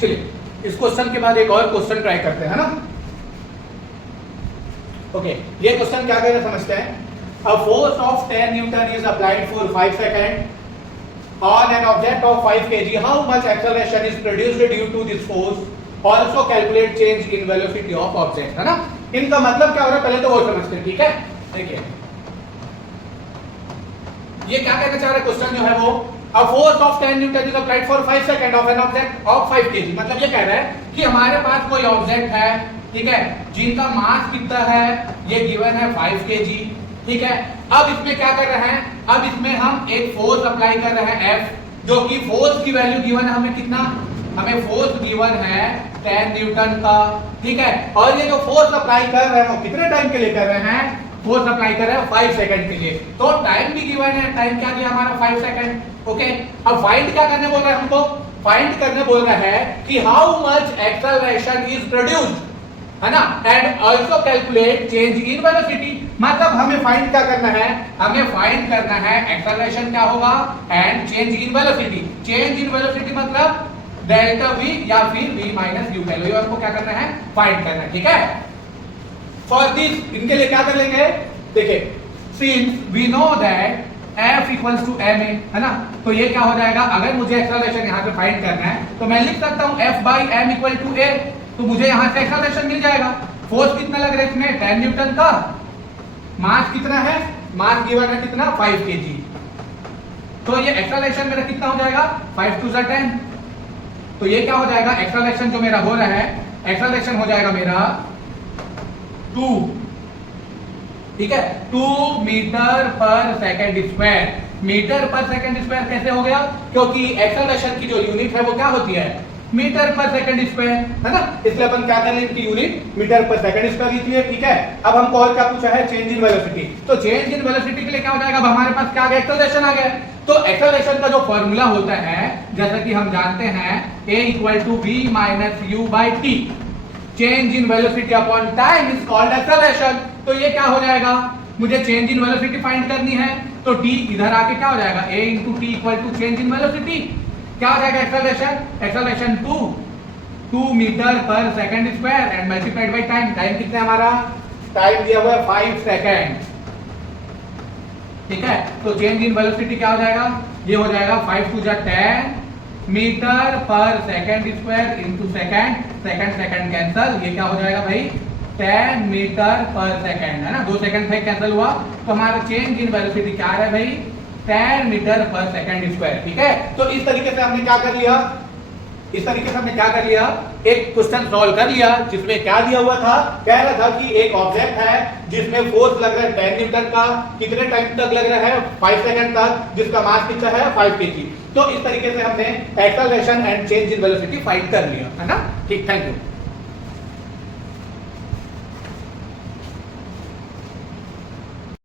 चलिए इस क्वेश्चन के बाद एक और क्वेश्चन ट्राई करते हैं, है ना। ओके, ये क्वेश्चन क्या कह रहे हैं समझते हैं। A force of 10 Newton is applied for 5 seconds on an object of 5 kg. How much acceleration is produced due to this force? Also calculate change in velocity of object, है ना। इनका मतलब क्या हो रहा है पहले तो वो समझते हैं, ठीक है। देखिए ये क्या कहना चाह रहा है क्वेश्चन जो है वो, A force of 10 Newton is applied for 5 seconds of an object of 5 kg। मतलब ये कह रहा है कि हमारे पास कोई ऑब्जेक्ट है, ठीक है, जिनका मास कितना है, ये गिवन है 5 kg, ठीक है। अब इसमें क्या कर रहे हैं, अब इसमें हम एक फोर्स अप्लाई कर रहे हैं F, जो कि फोर्स की वैल्यू गिवन है हमें कितना, हमें फोर्स गिवन है 10 न्यूटन का, ठीक है। और ये जो फोर्स अप्लाई कर रहे हैं वो कितने टाइम के लिए कर रहे हैं, फोर्स अप्लाई कर रहे हैं 5 सेकंड के लिए। तो टाइम भी गिवन है, टाइम क्या दिया हमारा 5 सेकंड। ओके, अब फाइंड क्या करने बोल रहा है हमको, फाइंड करने बोल रहा है कि how much acceleration is produced, है ना, and also calculate change in velocity. मतलब हमें फाइंड क्या करना है, हमें फाइंड करना है एक्सेलरेशन क्या होगा and change in velocity. Change in velocity मतलब डेल्टा v या फिर v माइनस u वैल्यू आपको क्या करना है, फाइंड करना है, ठीक है। फॉर दिस इनके लिए क्या कर लेंगे, देखिए since we know that F equals to ma, है ना, तो ये क्या हो जाएगा, अगर मुझे एक्सेलरेशन यहाँ पे फाइंड करना है तो मैं लिख सकता हूँ F by m equal to a, तो मुझे यहाँ से एक्सेलरेशन मिल जाएगा। फोर्स कितना लग रहा है इसमें 10 न्यूटन का, मास कितना है, मास गिवन है कितना 5 kg, तो ये एक्सेलरेशन मेरा कितना हो जाएगा 5 टू 10, तो ये क्या हो जाएगा, एक्सेलरेशन जो मेरा हो रहा है, एक्सेलरेशन हो जाएगा मेरा 2, ठीक है, 2 metre per second square. Metre per second square कैसे हो गया, क्योंकि एक्सेलरेशन की जो यूनिट है वो क्या होती है, मीटर पर सेकंड स्क्वायर, है ना, इसलिए अपन क्या कर लेंगे, unit metre per second square लिख लिए, ठीक है। अब हमको और क्या पूछा है, चेंज इन वेलोसिटी, तो चेंज इन वेलोसिटी के लिए क्या हो जाएगा, अब हमारे पास क्या आ गया, एक्सेलरेशन आ गया। तो एक्सेलरेशन का जो फॉर्मूला होता है, जैसा कि हम जानते हैं a equal to v minus u by t, change in velocity upon time is called acceleration. तो ये क्या हो जाएगा, मुझे चेंज इन वेलोसिटी फाइंड करनी है, तो t इधर आके क्या हो जाएगा, a into t equal to change in velocity, क्या हो जाएगा acceleration, acceleration 2 metre per second square and multiplied by time. Time कितना है हमारा, टाइम दिया हुआ है 5 सेकंड, ठीक है। तो चेंज इन वेलोसिटी क्या हो जाएगा, ये हो जाएगा 5 to 10 metre per second square into second, second second cancel, ये क्या हो जाएगा भाई 10 मीटर पर सेकंड, है ना, 2 सेकंड से कैंसिल हुआ, तो हमारा चेंज इन वेलोसिटी क्या है भाई 10 मीटर पर सेकंड स्क्वायर, ठीक है। तो इस तरीके से हमने क्या कर लिया, इस तरीके से हमने क्या कर लिया, एक क्वेश्चन सॉल्व कर लिया जिसमें क्या दिया हुआ था, कह रहा था कि एक ऑब्जेक्ट है जिसमें फोर्स लग रहा है 10 न्यूटन का, कितने टाइम तक लग रहा है 5 सेकंड तक, जिसका मास कितना है 5 kg। तो इस तरीके से हमने acceleration and change in velocity find कर लिया, है ना, ठीक, थैंक यू।